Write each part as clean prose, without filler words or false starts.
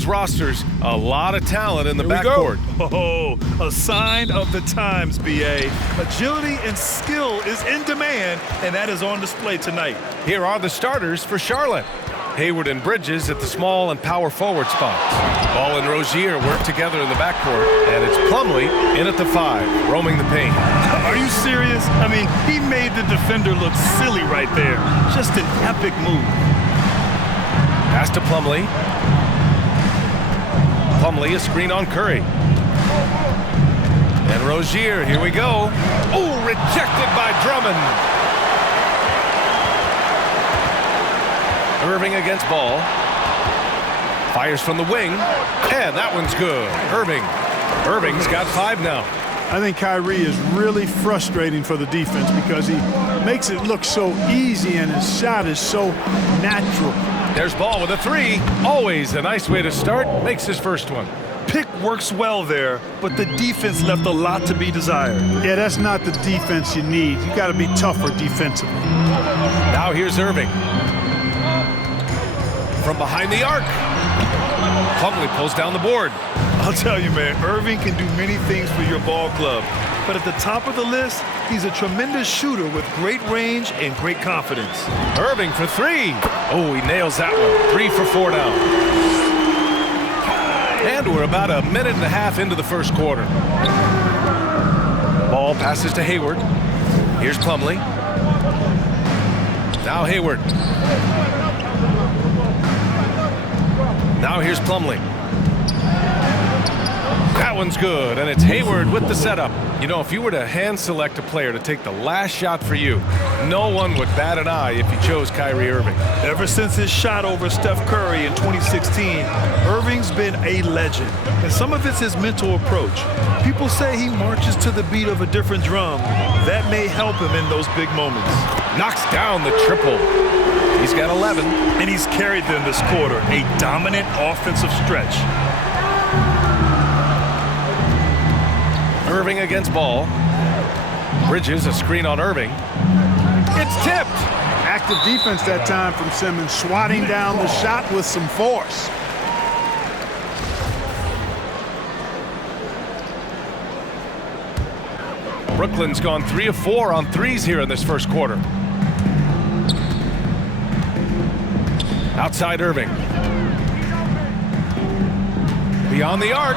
these rosters, a lot of talent in the backcourt. Oh, a sign of the times, B.A. Agility and skill is in demand, and that is on display tonight. Here are the starters for Charlotte. Hayward and Bridges at the small and power forward spots. Ball and Rozier work together in the backcourt, and it's Plumlee in at the 5, roaming the paint. Are you serious? I mean, he made the defender look silly right there. Just an epic move. Pass to Plumlee. Plumlee, a screen on Curry. And Rozier, here we go. Oh, rejected by Drummond. Irving against Ball. Fires from the wing, and that one's good. Irving's got 5 now. I think Kyrie is really frustrating for the defense because he makes it look so easy and his shot is so natural. There's Ball with a 3. Always a nice way to start. Makes his first one. Pick works well there, but the defense left a lot to be desired. Yeah, that's not the defense you need. You got to be tougher defensively. Now here's Irving. From behind the arc. Plumlee pulls down the board. I'll tell you, man, Irving can do many things for your ball club. But at the top of the list, he's a tremendous shooter with great range and great confidence. Irving for 3. Oh, he nails that one. 3 for 4 now. And we're about a minute and a half into the first quarter. Ball passes to Hayward. Here's Plumlee. Now Hayward. Now here's Plumlee. That one's good, and it's Hayward with the setup. You know, if you were to hand select a player to take the last shot for you, no one would bat an eye if you chose Kyrie Irving. Ever since his shot over Steph Curry in 2016, Irving's been a legend, and some of it's his mental approach. People say he marches to the beat of a different drum. That may help him in those big moments. Knocks down the triple. He's got 11. And he's carried them this quarter, a dominant offensive stretch. Irving against Ball. Bridges, a screen on Irving. It's tipped. Active defense that time from Simmons, swatting down the shot with some force. Brooklyn's gone 3 of 4 on threes here in this first quarter. Outside Irving. Beyond the arc.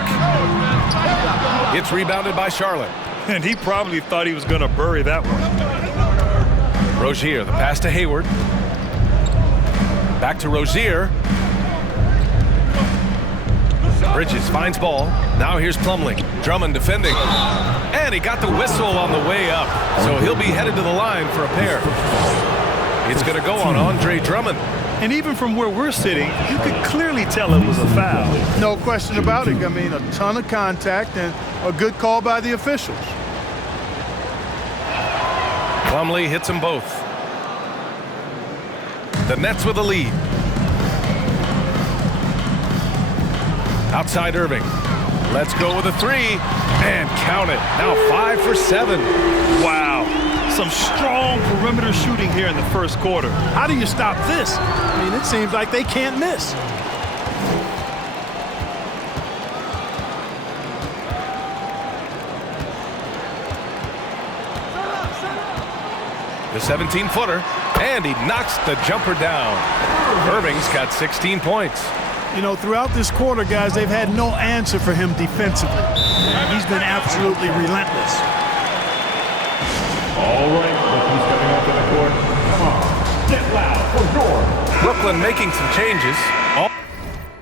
It's rebounded by Charlotte. And he probably thought he was going to bury that one. Rozier, the pass to Hayward. Back to Rozier. Bridges finds Ball. Now here's Plumlee. Drummond defending. And he got the whistle on the way up. So he'll be headed to the line for a pair. It's going to go on Andre Drummond. And even from where we're sitting, you could clearly tell it was a foul. No question about it. I mean, a ton of contact and a good call by the officials. Plumlee hits them both. The Nets with a lead. Outside Irving. Let's go with a 3. And count it. Now 5 for 7. Wow. Some strong perimeter shooting here in the first quarter. How do you stop this? I mean, it seems like they can't miss. The 17-footer, and he knocks the jumper down. Irving's got 16 points. You know, throughout this quarter, guys, they've had no answer for him defensively. He's been absolutely relentless. All right, who's coming up in the court? Come on, get loud for North. Brooklyn making some changes.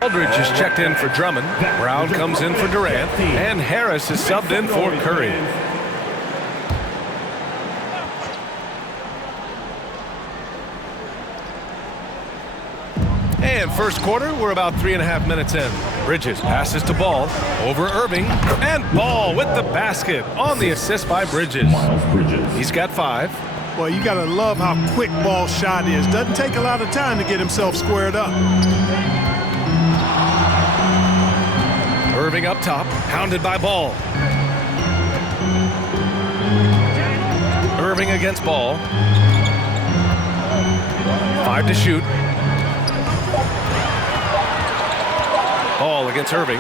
Aldridge has checked in for Drummond. Brown comes in for Durant. And Harris is subbed in for Curry. And first quarter, we're about 3.5 minutes in. Bridges passes to Ball, over Irving, and Ball with the basket on the assist by Bridges. He's got 5. Boy, you gotta love how quick Ball's shot is. Doesn't take a lot of time to get himself squared up. Irving up top, hounded by Ball. Irving against Ball. 5 to shoot. Ball ball against Irving.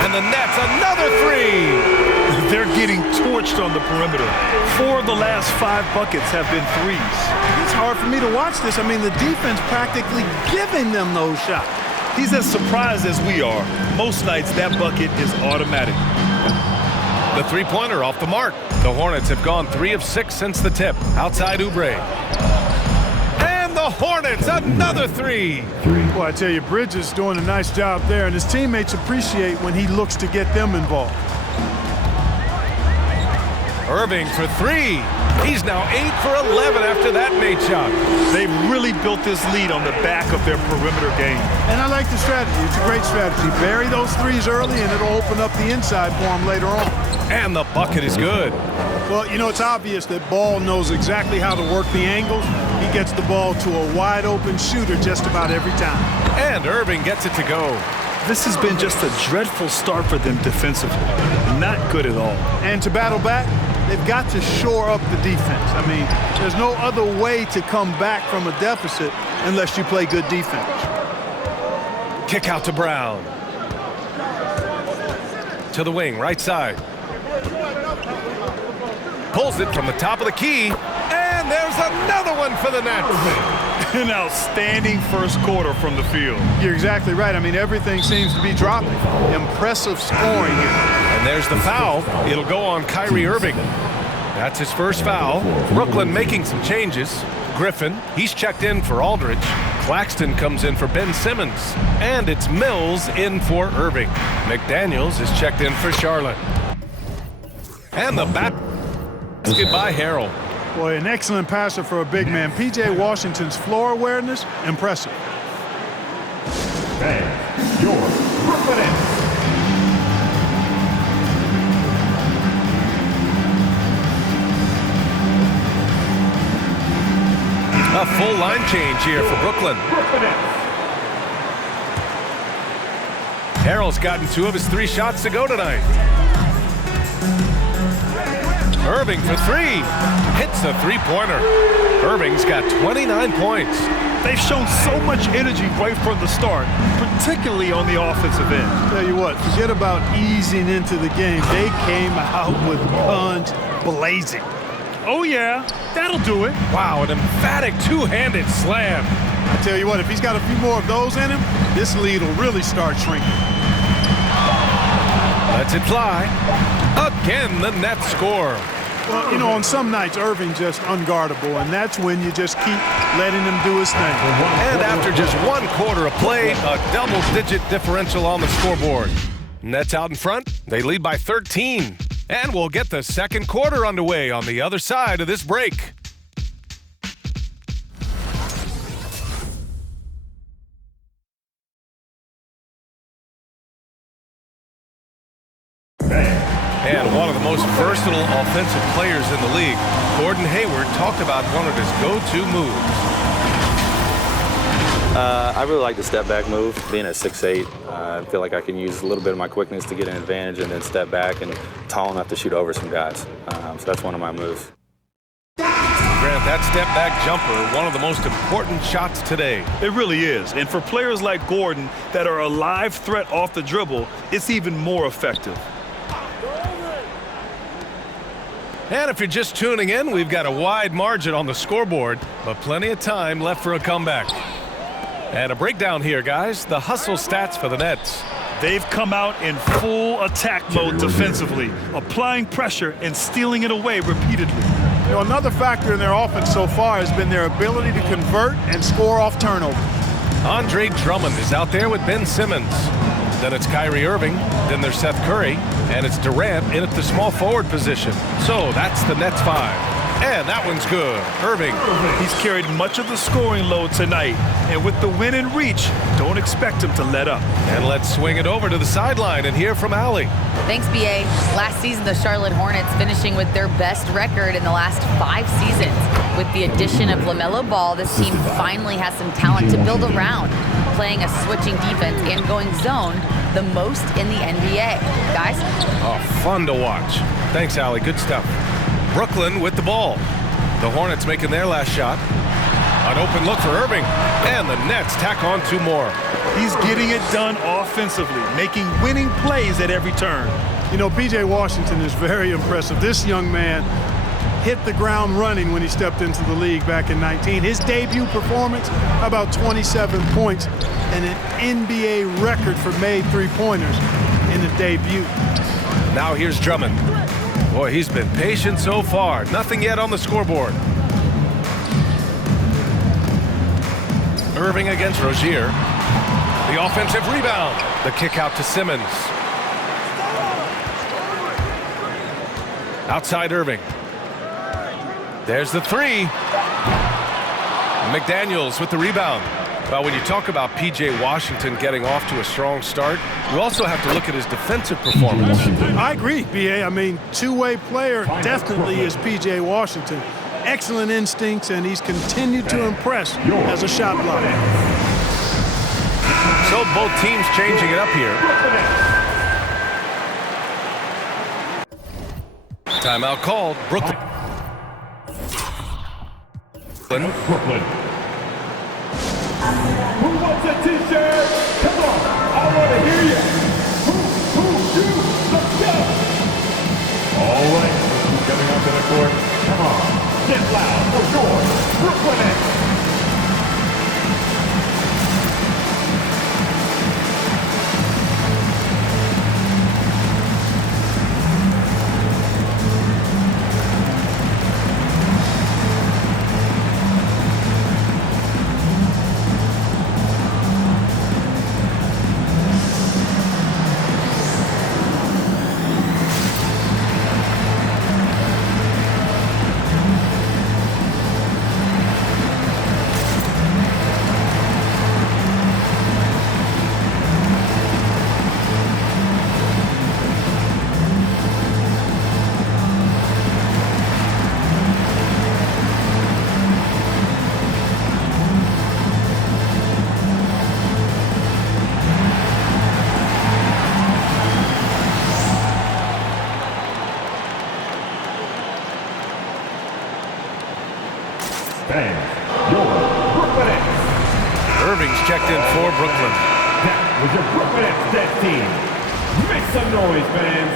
And the Nets, another three. They're getting torched on the perimeter. 4 of the last 5 buckets have been threes. It's hard for me to watch this. I mean, the defense practically giving them those shots. He's as surprised as we are. Most nights, that bucket is automatic. The three-pointer off the mark. The Hornets have gone 3 of 6 since the tip. Outside Oubre. And the Hornets, another three. Well, I tell you, Bridges is doing a nice job there, and his teammates appreciate when he looks to get them involved. Irving for 3. He's now 8 for 11 after that made shot. They've really built this lead on the back of their perimeter game. And I like the strategy. It's a great strategy. Bury those threes early, and it'll open up the inside for him later on. And the bucket is good. Well, you know, it's obvious that Ball knows exactly how to work the angles. He gets the ball to a wide-open shooter just about every time. And Irving gets it to go. This has been just a dreadful start for them defensively. Not good at all. And to battle back, they've got to shore up the defense. I mean, there's no other way to come back from a deficit unless you play good defense. Kick out to Brown. To the wing, right side. Pulls it from the top of the key. And there's another one for the Nets. An outstanding first quarter from the field. You're exactly right. I mean, everything seems to be dropping. Impressive scoring here. And there's the foul. It'll go on Kyrie Irving. That's his first foul. Brooklyn making some changes. Griffin, he's checked in for Aldridge. Claxton comes in for Ben Simmons. And it's Mills in for Irving. McDaniels is checked in for Charlotte. And the basket by Harrell. Boy, an excellent passer for a big man. P.J. Washington's floor awareness, impressive. Fans, your Brooklyn Nets. A full line change here for Brooklyn. Harrell's gotten 2 of his 3 shots to go tonight. Irving for 3. Hits a three-pointer. Irving's got 29 points. They've shown so much energy right from the start, particularly on the offensive end. Tell you what, forget about easing into the game. They came out with guns blazing. Oh, yeah, that'll do it. Wow, an emphatic two-handed slam. I tell you what, if he's got a few more of those in him, this lead will really start shrinking. Lets it fly. Again, the Nets score. Well, you know, on some nights, Irving just unguardable, and that's when you just keep letting him do his thing. And after just 1 quarter of play, a double-digit differential on the scoreboard. Nets out in front. They lead by 13. And we'll get the second quarter underway on the other side of this break. And one of the most versatile offensive players in the league, Gordon Hayward, talked about one of his go-to moves. I really like the step-back move. Being at 6'8", I feel like I can use a little bit of my quickness to get an advantage and then step back and tall enough to shoot over some guys. So that's one of my moves. Grant, that step-back jumper, one of the most important shots today. It really is. And for players like Gordon that are a live threat off the dribble, it's even more effective. And if you're just tuning in, we've got a wide margin on the scoreboard, but plenty of time left for a comeback. And a breakdown here, guys. The hustle stats for the Nets. They've come out in full attack mode defensively, applying pressure and stealing it away repeatedly. You know, another factor in their offense so far has been their ability to convert and score off turnover. Andre Drummond is out there with Ben Simmons. Then it's Kyrie Irving. Then there's Seth Curry. And it's Durant in at the small forward position. So that's the Nets 5. And that one's good. Irving. He's carried much of the scoring load tonight. And with the win in reach, don't expect him to let up. And let's swing it over to the sideline and hear from Allie. Thanks, B.A. Last season, the Charlotte Hornets finishing with their best record in the last 5 seasons. With the addition of LaMelo Ball, this team finally has some talent to build around, playing a switching defense and going zone the most in the NBA. Guys? Oh, fun to watch. Thanks, Allie. Good stuff. Brooklyn with the ball. The Hornets making their last shot. An open look for Irving. And the Nets tack on 2 more. He's getting it done offensively, making winning plays at every turn. You know, P.J. Washington is very impressive. This young man hit the ground running when he stepped into the league back in 19. His debut performance, about 27 points and an NBA record for made three-pointers in a debut. Now here's Drummond. Boy, he's been patient so far. Nothing yet on the scoreboard. Irving against Rozier. The offensive rebound. The kick out to Simmons. Outside Irving. There's the three. McDaniels with the rebound. Well, when you talk about P.J. Washington getting off to a strong start, you also have to look at his defensive performance. I agree, B.A. I mean, two-way player definitely is P.J. Washington. Excellent instincts, and he's continued to impress as a shot blocker. So both teams changing it up here. Timeout called. Brooklyn. Brooklyn. Who wants a t-shirt? Come on, I want to hear you. Who, you, let's go. All right, who's coming onto the court? Come on, get loud for your Brooklyn Nets. Irving's checked in for Brooklyn. That was your Brooklyn Nets team. Make some noise, fans.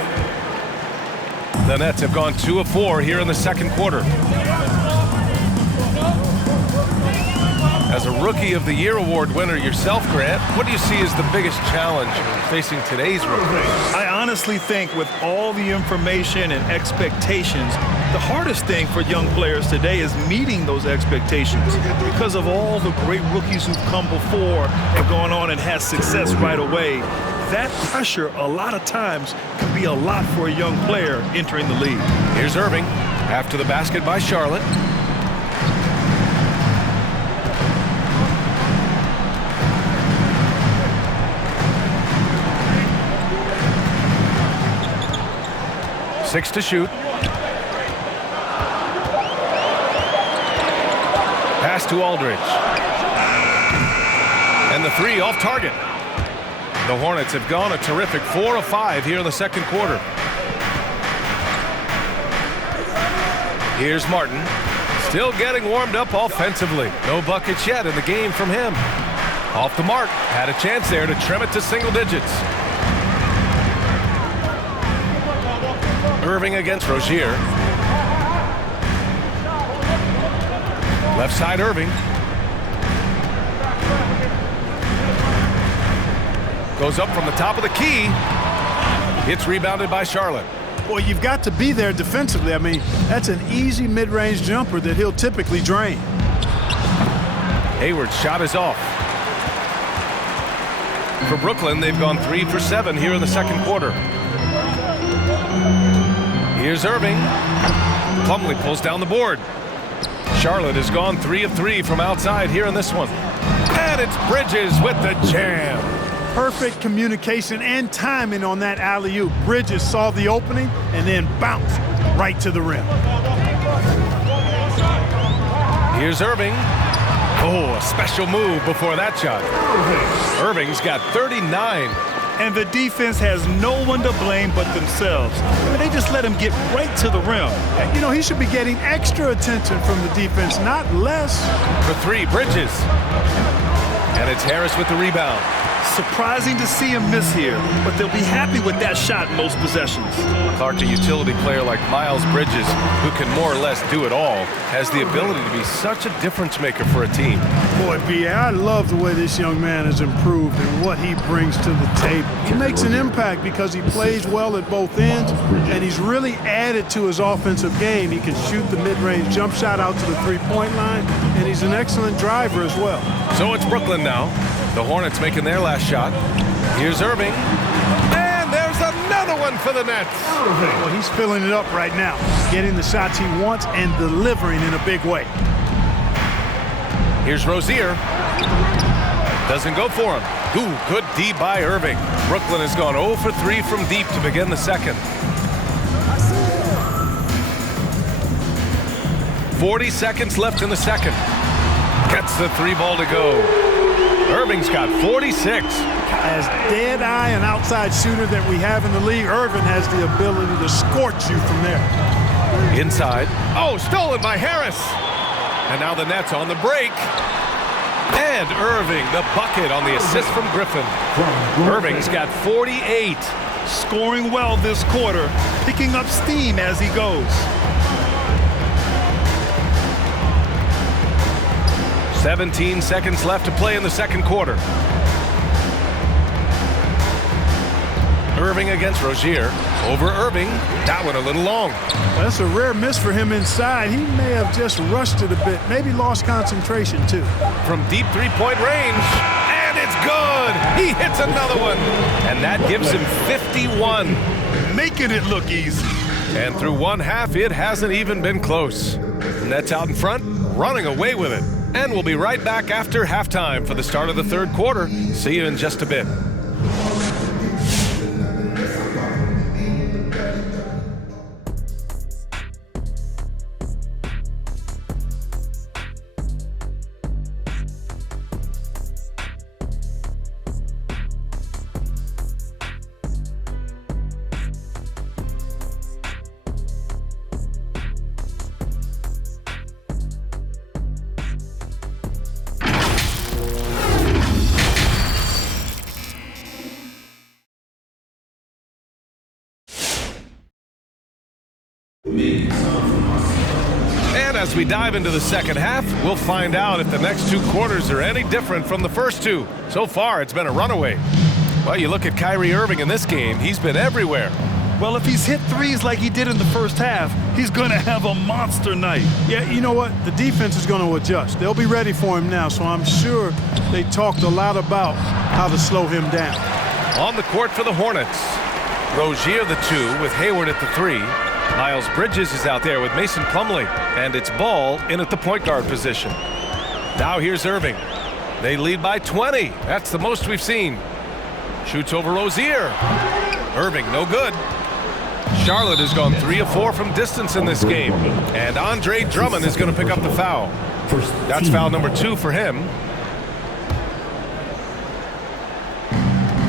The Nets have gone 2 of 4 here in the second quarter. As a Rookie of the Year award winner yourself, Grant, what do you see as the biggest challenge facing today's rookies? I honestly think with all the information and expectations, the hardest thing for young players today is meeting those expectations because of all the great rookies who've come before and gone on and had success right away. That pressure a lot of times can be a lot for a young player entering the league. Here's Irving after the basket by Charlotte. Six to shoot. Pass to Aldridge. And the three off target. The Hornets have gone a terrific 4 of 5 here in the second quarter. Here's Martin. Still getting warmed up offensively. No buckets yet in the game from him. Off the mark. Had a chance there to trim it to single digits. Irving against Rozier. Left side Irving. Goes up from the top of the key. It's rebounded by Charlotte. Boy, you've got to be there defensively. I mean, that's an easy mid-range jumper that he'll typically drain. Hayward's shot is off. For Brooklyn, they've gone 3 for 7 here in the second quarter. Here's Irving. Plumlee pulls down the board. Charlotte has gone 3 of 3 from outside here in this one. And it's Bridges with the jam. Perfect communication and timing on that alley-oop. Bridges saw the opening and then bounced right to the rim. Here's Irving. Oh, a special move before that shot. Irving's got 39. And the defense has no one to blame but themselves. I mean, they just let him get right to the rim. You know, he should be getting extra attention from the defense, not less. For 3, Bridges. And it's Harris with the rebound. Surprising to see him miss here, but they'll be happy with that shot most possessions. Clark, a utility player like Miles Bridges, who can more or less do it all, has the ability to be such a difference maker for a team. Boy, B.A., I love the way this young man has improved and what he brings to the table. He makes an impact because he plays well at both ends, and he's really added to his offensive game. He can shoot the mid-range jump shot out to the three-point line, and he's an excellent driver as well. So it's Brooklyn now. The Hornets making their last shot. Here's Irving. And there's another one for the Nets. Well, he's filling it up right now, getting the shots he wants and delivering in a big way. Here's Rozier. Doesn't go for him. Ooh, good D by Irving. Brooklyn has gone 0 for 3 from deep to begin the second. 40 seconds left in the second. Gets the three ball to go. Irving's got 46. As dead-eye and outside shooter that we have in the league, Irving has the ability to scorch you from there. Inside. Oh, stolen by Harris. And now the Nets on the break. And Irving, the bucket on the assist from Griffin. Irving's got 48. Scoring well this quarter, picking up steam as he goes. 17 seconds left to play in the second quarter. Irving against Rozier. Over Irving. That one a little long. That's a rare miss for him inside. He may have just rushed it a bit, maybe lost concentration too. From deep three-point range. And it's good. He hits another one. And that gives him 51. Making it look easy. And through one half, it hasn't even been close. Nets out in front, running away with it. And we'll be right back after halftime for the start of the third quarter. See you in just a bit. And as we dive into the second half, we'll find out if the next two quarters are any different from the first two. So far, it's been a runaway. Well, you look at Kyrie Irving in this game, he's been everywhere. Well, if he's hit threes like he did in the first half, he's going to have a monster night. Yeah, you know what? The defense is going to adjust. They'll be ready for him now, so I'm sure they talked a lot about how to slow him down. On the court for the Hornets, Rozier the 2 with Hayward at the 3. Miles Bridges is out there with Mason Plumlee, and it's Ball in at the point guard position. Now here's Irving. They lead by 20. That's the most we've seen. Shoots over Rozier. Irving, no good. Charlotte has gone 3 of 4 from distance in this game, and Andre Drummond is going to pick up the foul. That's foul number 2 for him.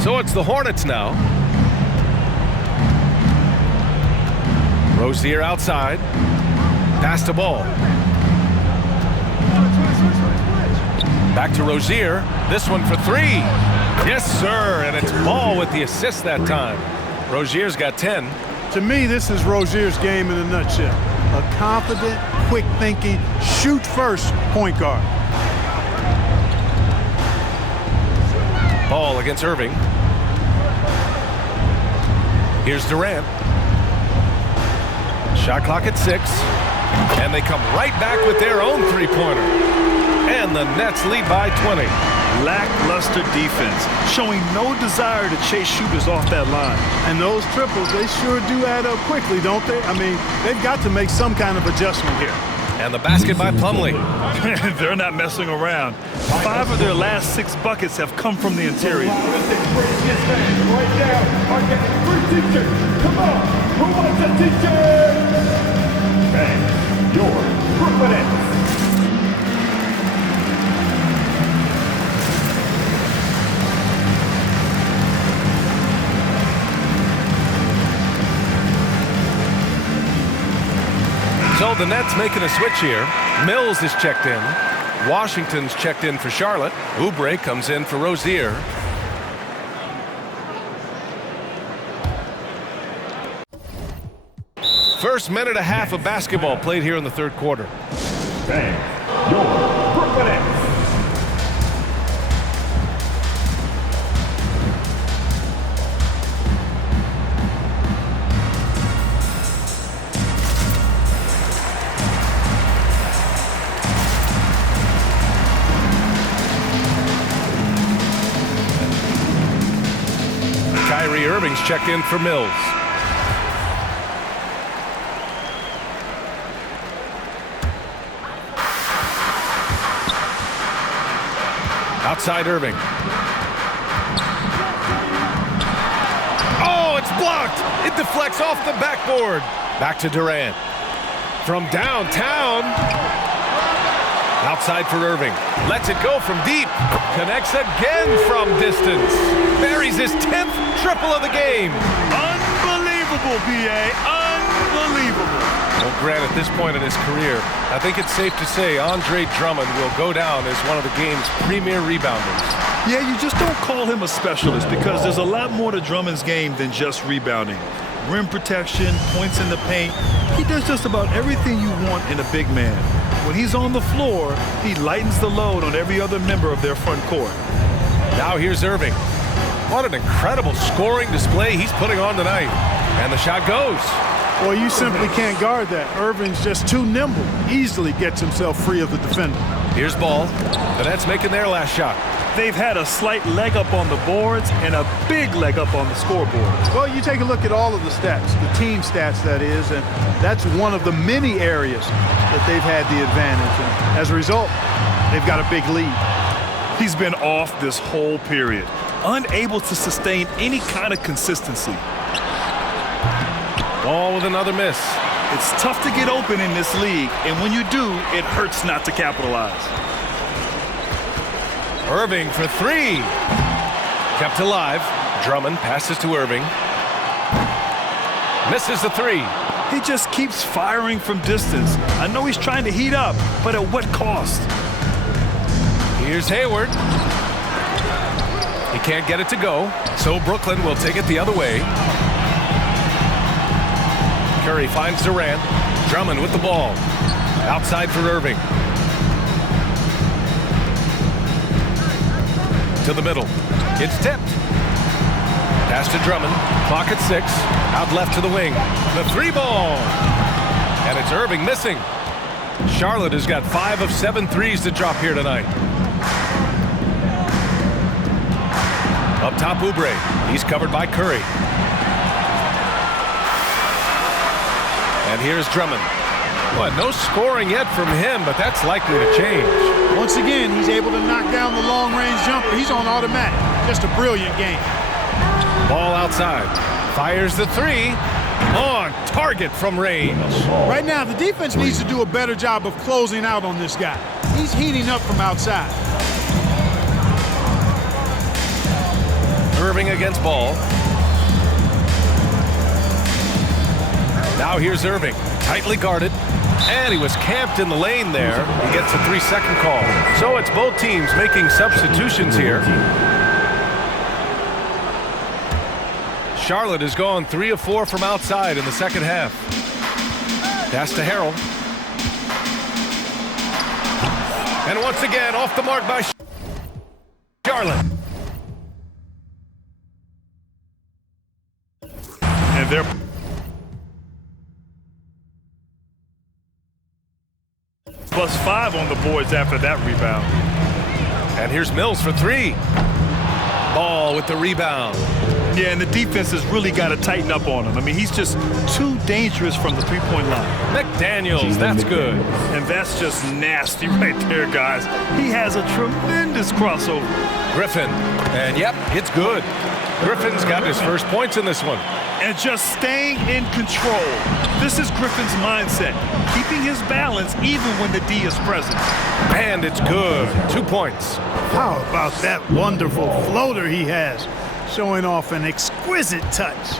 So it's the Hornets now. Rozier outside. Pass to Ball. Back to Rozier. This one for 3. Yes, sir. And it's Ball with the assist that time. Rozier's got 10. To me, this is Rozier's game in a nutshell. A confident, quick-thinking, shoot-first point guard. Ball against Irving. Here's Durant. Shot clock at 6. And they come right back with their own three-pointer. And the Nets lead by 20. Lackluster defense, showing no desire to chase shooters off that line. And those triples, they sure do add up quickly, don't they? I mean, they've got to make some kind of adjustment here. And the basket by Plumlee. They're not messing around. 5 of their last 6 buckets have come from the interior. Right now are getting free t-shirts. Come on, who wants a t-shirt? And your Brooklyn Nets. So the Nets making a switch here. Mills is checked in. Washington's checked in for Charlotte. Oubre comes in for Rozier. First minute and a half of basketball played here in the third quarter. Fans, your Brooklyn Nets. Kyrie Irving's checked in for Mills. Outside Irving. Oh, it's blocked. It deflects off the backboard. Back to Durant. From downtown. Outside for Irving. Lets it go from deep. Connects again from distance. Buries his 10th triple of the game. Unbelievable, B.A. Unbelievable. Well, Grant, at this point in his career, I think it's safe to say Andre Drummond will go down as one of the game's premier rebounders. Yeah, you just don't call him a specialist because there's a lot more to Drummond's game than just rebounding. Rim protection, points in the paint. He does just about everything you want in a big man. When he's on the floor, he lightens the load on every other member of their front court. Now here's Irving. What an incredible scoring display he's putting on tonight. And the shot goes. Well, you simply can't guard that. Irving's just too nimble. Easily gets himself free of the defender. Here's Ball. The Nets making their last shot. They've had a slight leg up on the boards and a big leg up on the scoreboard. Well, you take a look at all of the stats, the team stats that is, and that's one of the many areas that they've had the advantage. And as a result, they've got a big lead. He's been off this whole period, unable to sustain any kind of consistency. Ball with another miss. It's tough to get open in this league, and when you do, it hurts not to capitalize. Irving for three. Kept alive. Drummond passes to Irving. Misses the three. He just keeps firing from distance. I know he's trying to heat up, but at what cost? Here's Hayward. He can't get it to go, so Brooklyn will take it the other way. Curry finds Durant. Drummond with the ball. Outside for Irving. To the middle. It's tipped. Pass to Drummond. Clock at 6. Out left to the wing. The three ball. And it's Irving missing. Charlotte has got 5 of 7 threes to drop here tonight. Up top, Oubre. He's covered by Curry. And here's Drummond. Well, no scoring yet from him, but that's likely to change. Once again, he's able to knock down the long-range jumper. He's on automatic. Just a brilliant game. Ball outside. Fires the three. On target from range. Right now, the defense needs to do a better job of closing out on this guy. He's heating up from outside. Irving against Ball. Now here's Irving. Tightly guarded. And he was camped in the lane there. He gets a 3-second call. So it's both teams making substitutions here. Charlotte has gone 3 of 4 from outside in the second half. Pass to Harrell. And once again, off the mark by Charlotte. And they're +5 on the boards after that rebound. And here's Mills for 3. Ball with the rebound. Yeah, and the defense has really got to tighten up on him. I mean, he's just too dangerous from the three-point line. McDaniels, that's good. And that's just nasty right there, guys. He has a tremendous crossover. Griffin, and yep, it's good. Griffin's got his first points in this one. And just staying in control. This is Griffin's mindset, keeping his balance even when the D is present. And it's good. 2 points. How about that wonderful floater he has? Showing off an exquisite touch.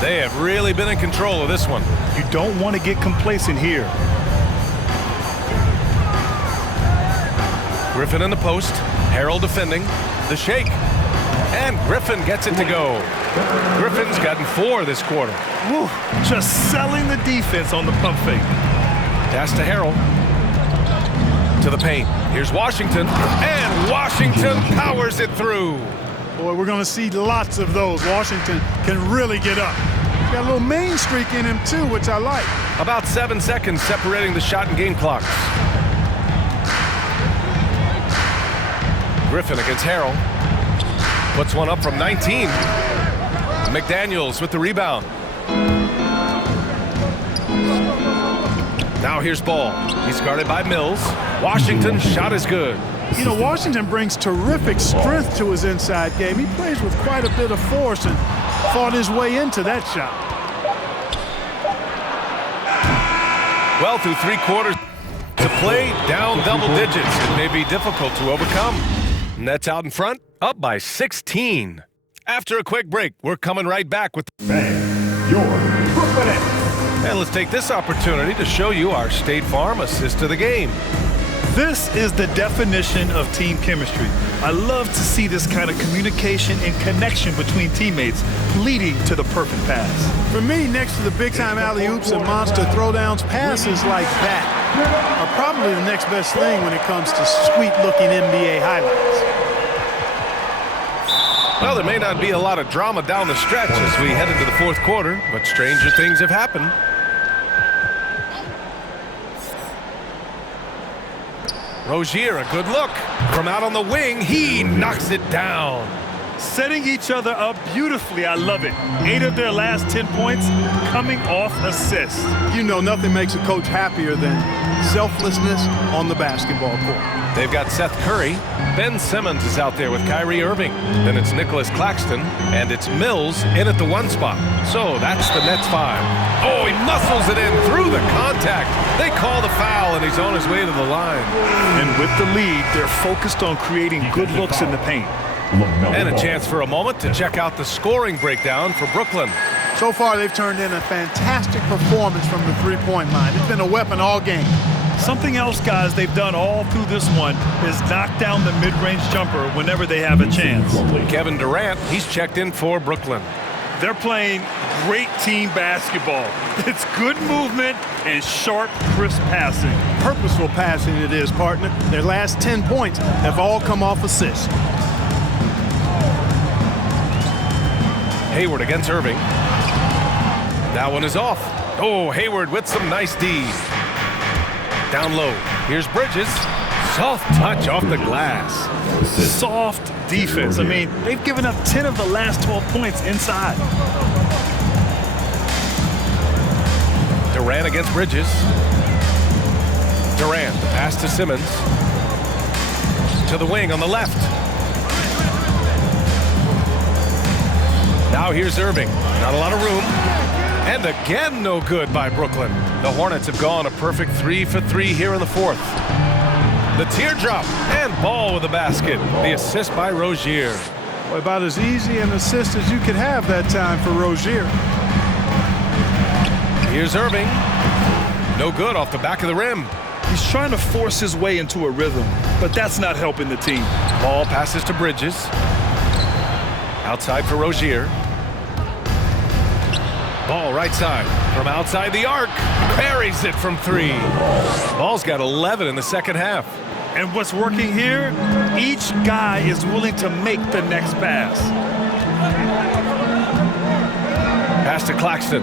They have really been in control of this one. You don't want to get complacent here. Griffin in the post. Harrell defending. The shake. And Griffin gets it to go. Griffin's gotten 4 this quarter. Woo, just selling the defense on the pump fake. Pass to Harrell. To the paint. Here's Washington. And Washington powers it through. Boy, we're going to see lots of those. Washington can really get up. He's got a little main streak in him, too, which I like. About 7 seconds separating the shot and game clocks. Griffin against Harrell. Puts one up from 19. McDaniels with the rebound. Now here's Ball. He's guarded by Mills. Washington's shot is good. You know, Washington brings terrific strength to his inside game. He plays with quite a bit of force and fought his way into that shot. Well, through 3 quarters to play, down double digits. It may be difficult to overcome. Nets out in front, up by 16. After a quick break, we're coming right back with Bang, your Brooklyn Nets. And let's take this opportunity to show you our State Farm assist to the game. This is the definition of team chemistry. I love to see this kind of communication and connection between teammates leading to the perfect pass. For me, next to the big-time alley-oops and monster throwdowns, passes like that are probably the next best thing when it comes to sweet-looking NBA highlights. Well, there may not be a lot of drama down the stretch as we head into the 4th quarter, but stranger things have happened. Rozier, a good look. From out on the wing, he knocks it down. Setting each other up beautifully. I love it. 8 of their last 10 points coming off assists. You know, nothing makes a coach happier than selflessness on the basketball court. They've got Seth Curry. Ben Simmons is out there with Kyrie Irving. Then it's Nicholas Claxton, and it's Mills in at the 1 spot. So that's the Nets 5. Oh, he muscles it in through the contact. They call the foul, and he's on his way to the line. And with the lead, they're focused on creating good looks in the paint. And a chance for a moment to check out the scoring breakdown for Brooklyn. So far, they've turned in a fantastic performance from the three-point line. It's been a weapon all game. Something else, guys, they've done all through this one is knock down the mid-range jumper whenever they have a chance. Kevin Durant, he's checked in for Brooklyn. They're playing great team basketball. It's good movement and sharp, crisp passing. Purposeful passing it is, partner. Their last 10 points have all come off assists. Hayward against Irving. That one is off. Oh, Hayward with some nice D. Down low. Here's Bridges. Soft touch off the glass. Soft defense. I mean, they've given up 10 of the last 12 points inside. Durant against Bridges. Durant, the pass to Simmons. To the wing on the left. Now here's Irving. Not a lot of room. And again, no good by Brooklyn. The Hornets have gone a perfect 3 for 3 here in the 4th. The teardrop and Ball with the basket. The assist by Rozier. Well, about as easy an assist as you could have that time for Rozier. Here's Irving. No good off the back of the rim. He's trying to force his way into a rhythm, but that's not helping the team. Ball passes to Bridges. Outside for Rozier. Ball right side. From outside the arc. Parries it from 3. Ball's got 11 in the second half. And what's working here, each guy is willing to make the next pass. Pass to Claxton.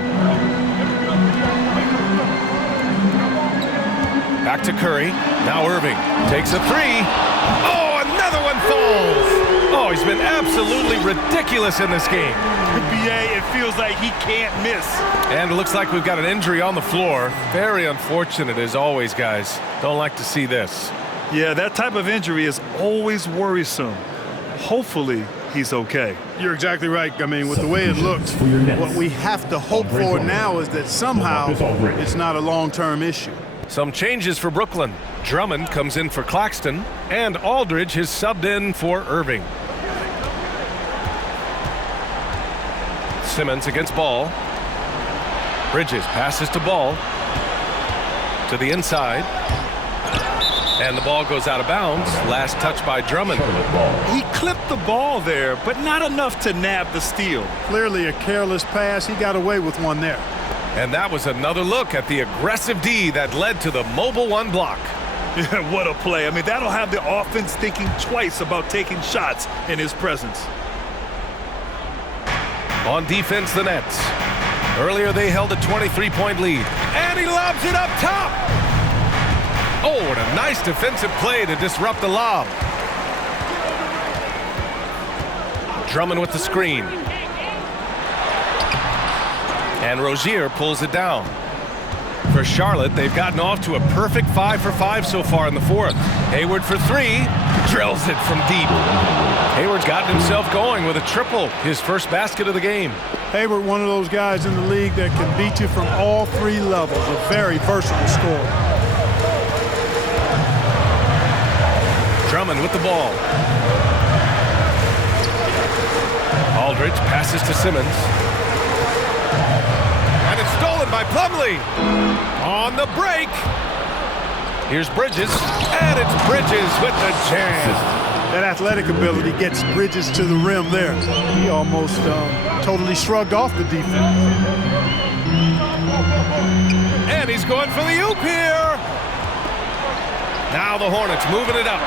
Back to Curry. Now Irving takes a 3. Oh, another one falls. Oh, he's been absolutely ridiculous in this game. BA, it feels like he can't miss. And it looks like we've got an injury on the floor. Very unfortunate as always, guys. Don't like to see this. Yeah, that type of injury is always worrisome. Hopefully, he's okay. You're exactly right. I mean, with the way it looks, what we have to hope for now is that somehow it's not a long-term issue. Some changes for Brooklyn. Drummond comes in for Claxton, and Aldridge is subbed in for Irving. Simmons against Ball. Bridges passes to Ball. To the inside. And the ball goes out of bounds. Last touch by Drummond. He clipped the ball there, but not enough to nab the steal. Clearly a careless pass. He got away with one there. And that was another look at the aggressive D that led to the mobile one block. Yeah, what a play. I mean, that'll have the offense thinking twice about taking shots in his presence. On defense, the Nets. Earlier, they held a 23-point lead. And he lobs it up top. Oh, what a nice defensive play to disrupt the lob. Drummond with the screen. And Rozier pulls it down. For Charlotte, they've gotten off to a perfect 5 for 5 so far in the fourth. Hayward for 3. Drills it from deep. Hayward's gotten himself going with a triple, his first basket of the game. Hayward, one of those guys in the league that can beat you from all 3 levels. A very versatile scorer. Drummond with the ball. Aldridge passes to Simmons. And it's stolen by Plumlee. On the break. Here's Bridges. And it's Bridges with the jam. That athletic ability gets Bridges to the rim there. He almost totally shrugged off the defense. And he's going for the oop here. Now the Hornets moving it up.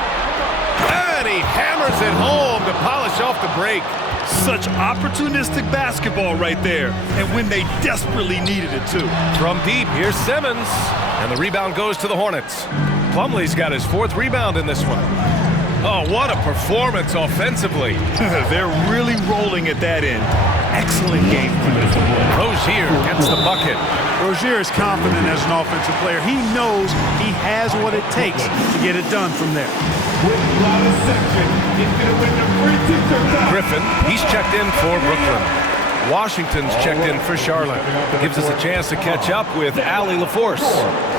And he hammers it home to polish off the break. Such opportunistic basketball right there. And when they desperately needed it, too. From deep, here's Simmons. And the rebound goes to the Hornets. Plumlee's got his 4th rebound in this one. Oh, what a performance offensively. They're really rolling at that end. Excellent game. Rozier gets the bucket. Rozier is confident as an offensive player. He knows he has what it takes to get it done from there. Griffin, he's checked in for Brooklyn. Washington's checked in for Charlotte. Gives us a chance to catch up with Allie LaForce.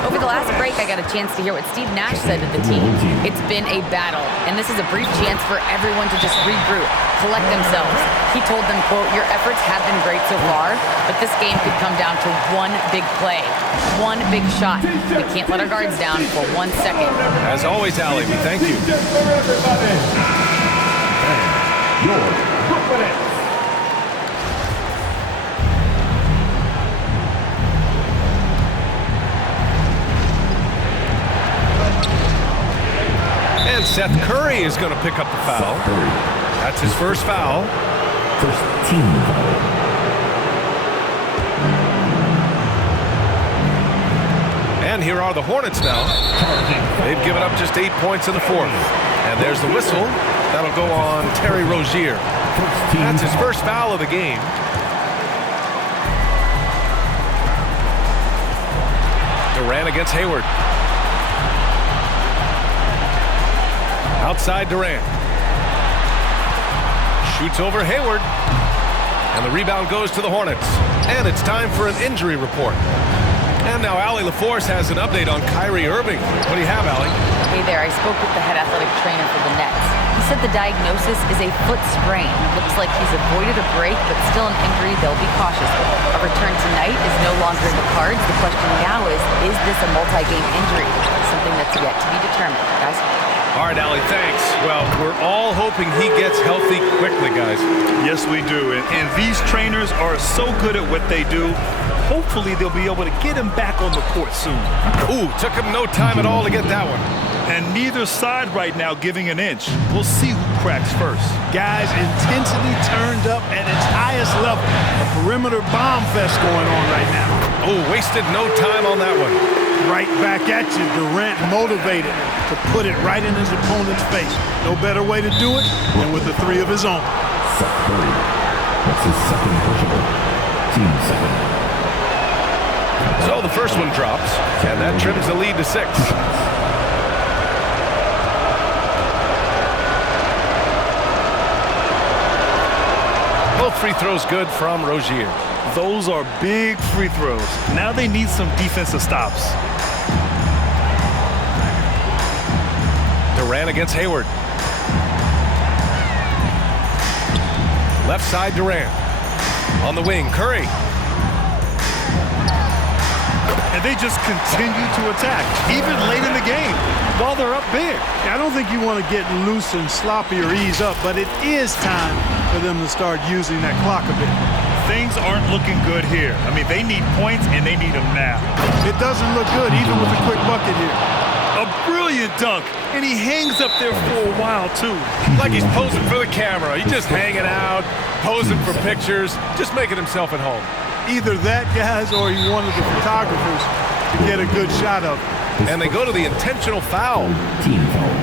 Over the last break, I got a chance to hear what Steve Nash said to the team. It's been a battle, and this is a brief chance for everyone to just regroup, collect themselves. He told them, quote, "Your efforts have been great so far, but this game could come down to one big play, one big shot. We can't let our guards down for 1 second." As always, Allie, we thank you. Your Brooklyn Nets. And Seth Curry is going to pick up the foul. That's his first foul. First team foul. And here are the Hornets now. They've given up just 8 points in the fourth. And there's the whistle. That'll go on Terry Rozier. That's his first foul of the game. Durant against Hayward. Outside Durant. Shoots over Hayward. And the rebound goes to the Hornets. And it's time for an injury report. And now Allie LaForce has an update on Kyrie Irving. What do you have, Allie? Hey there, I spoke with the head athletic trainer for the Nets. He said the diagnosis is a foot sprain. Looks like he's avoided a break, but still an injury they'll be cautious with. A return tonight is no longer in the cards. The question now is this a multi-game injury? Something that's yet to be determined, guys. All right, Allie, thanks. Well, we're all hoping he gets healthy quickly, guys. Yes, we do. And these trainers are so good at what they do. Hopefully, they'll be able to get him back on the court soon. Ooh, took him no time at all to get that one. And neither side right now giving an inch. We'll see who cracks first. Guys, intensity turned up at its highest level. A perimeter bomb fest going on right now. Oh, wasted no time on that one. Right back at you. Durant motivated to put it right in his opponent's face. No better way to do it than with the 3 of his own. Seth Curry. That's his second personal. Team second. So the first one drops, and that trims the lead to 6. Both free throws good from Rozier. Those are big free throws. Now they need some defensive stops. Durant against Hayward. Left side Durant. On the wing, Curry. And they just continue to attack, even late in the game. while they're up big. I don't think you want to get loose and sloppy or ease up, but it is time for them to start using that clock a bit. Things aren't looking good here. I mean, they need points, and they need them now. It doesn't look good, even with a quick bucket here. A brilliant dunk, and he hangs up there for a while, too. Like he's posing for the camera. He's just hanging out, posing for pictures, just making himself at home. Either that, guys, or he wanted the photographers to get a good shot of it. And they go to the intentional foul. Team foul.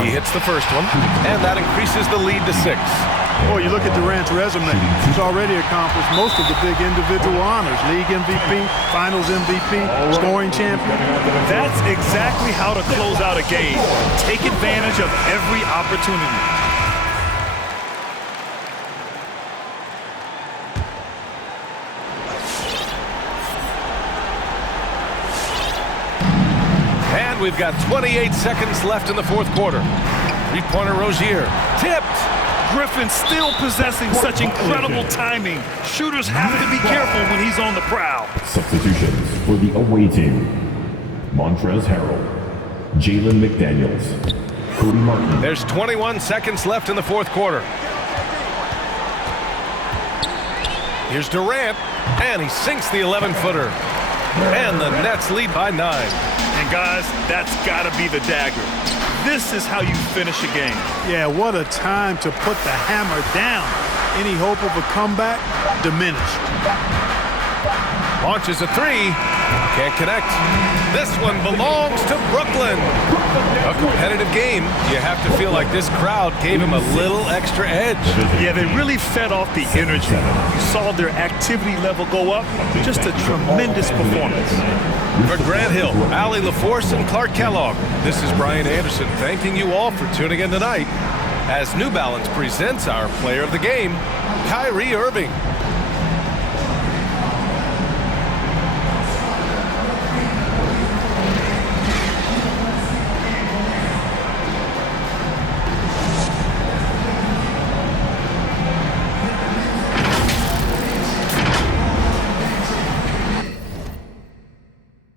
He hits the first one, and that increases the lead to 6. Boy, you look at Durant's resume. He's already accomplished most of the big individual honors. League MVP, Finals MVP, scoring champion. That's exactly how to close out a game. Take advantage of every opportunity. And we've got 28 seconds left in the fourth quarter. Three-pointer Rozier. Tipped. Griffin still possessing such incredible timing. Shooters have to be careful when he's on the prowl. Substitutions for the away team. Montrezl Harrell, Jalen McDaniels, Cody Martin. There's 21 seconds left in the fourth quarter. Here's Durant, and he sinks the 11-footer. And the Nets lead by 9. And guys, that's got to be the dagger. This is how you finish a game. Yeah, what a time to put the hammer down. Any hope of a comeback? Diminished. Launches a 3. Can't connect. This one belongs to Brooklyn. A competitive game. You have to feel like this crowd gave him a little extra edge. Yeah, they really fed off the energy. You saw their activity level go up. Just a tremendous performance. For Grant Hill, Allie LaForce, and Clark Kellogg, this is Brian Anderson thanking you all for tuning in tonight as New Balance presents our player of the game, Kyrie Irving.